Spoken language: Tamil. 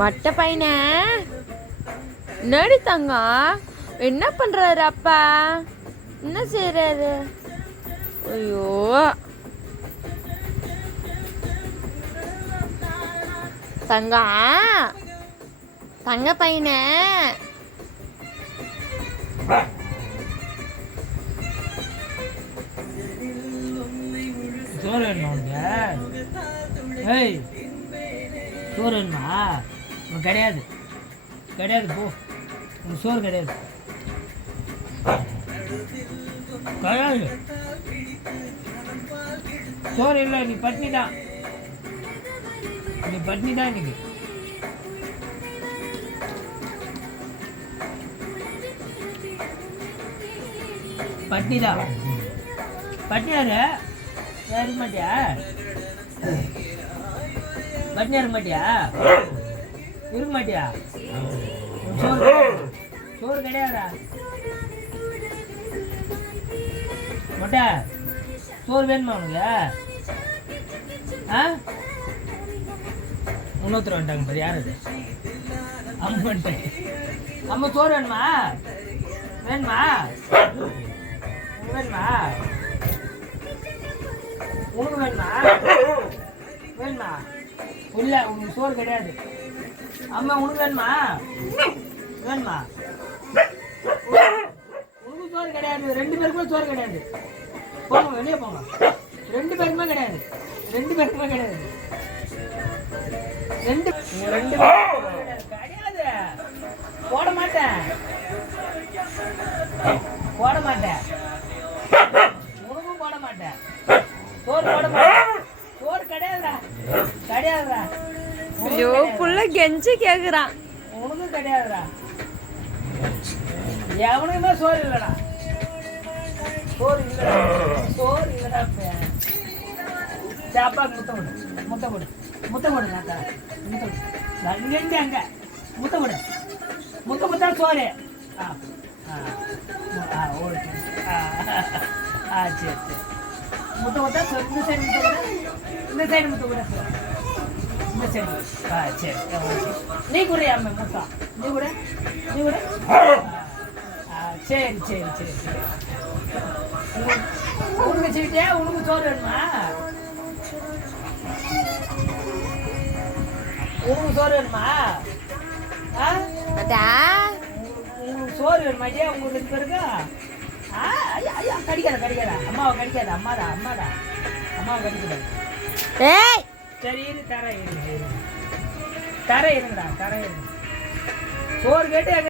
மட்ட பையன நடி தங்கம் என்ன பண்றாரு அப்பா? என்ன செய்யறாரு? ஐயோ தங்கம், தங்க பையன சோறு வேணுமா? ஏய் சோறு வேணுமா? கிடையாது கிடையாது, போ. உனக்கு சோறு கிடையாது கிடையாது. சோறு இல்லை, நீ பட்னி தான், நீ பட்னி தான் இன்னைக்கு. பட்னி தான், பட்னியாரு இருக்க மாட்டியா? பட்னியா இருக்க மாட்டியா? இருக்க மாட்டியா? சோறு சோறு கிடையாதா? மொட்டை சோறு வேணுமா உனக்கு? இன்னொருத்தர் வந்துட்டாங்க பாரு. யார் அது? அம்மா அம்மா சோறு வேணுமா? வேணுமா? வேணுமா? உனக்கு வேணுமா? வேணுமா? இல்லை, உனக்கு சோறு கிடையாது. அம்மா உனக்கு வேணுமா? வேணுமா? உனக்கு சோறு கிடையாது. 2 பேருக்குமே சோறு கிடையாது. போங்க, வெளியே போங்க. 2 பேருக்குமே கிடையாது. 2 பேருக்குமே கிடையாது. 2 கிடையாது. போட மாட்டேன், போட மாட்டேன். உனக்கும் போட மாட்டேன். சோறு போட மாட்டேன். சோறு கிடையாதுடா, கிடையாதுடா. ஐயோ புள்ள கெஞ்சி கேக்குறான். உனக்கு கிடையாதுடா. எவனுக்குமே சோறு இல்லடா. சோறு இல்லடா, சோறு இல்லடா. சாப்பாக்கு முத்தம் கொடு, முத்தம் கொடு, முத்தம் கொடு. நான் தரேன். முத்தம் இங்கேருந்து அங்க முத்தம் கொடு. முத்தம் முத்தா சோறு. ஓகே. சரி சரி. முட்டை முட்டை இந்த சைடு முட்டை கூட, இந்த சைடு முட்டை கூட, இந்த சைடு. சரி ஓகே. நீ கூட அம்மா முட்டா, நீ கூட, நீ கூட. சரி சரி சரி சரி. உனக்கு சீட்டே, உனக்கு சோறு வேணுமா? உனக்கு சோறு வேணுமா? உங்களுக்கு சோறு வேணுமாடியா? உங்களுக்கு 2 பேருக்கு? ஐயா கடிக்காத, கடிக்காத. அம்மாவை கடிக்காத. அம்மாடா, அம்மாடா. அம்மாவை கடிக்காத. சரி இரு, தர இருங்க, தர இருங்கடா, தர இருங்க. சோறு கேட்டு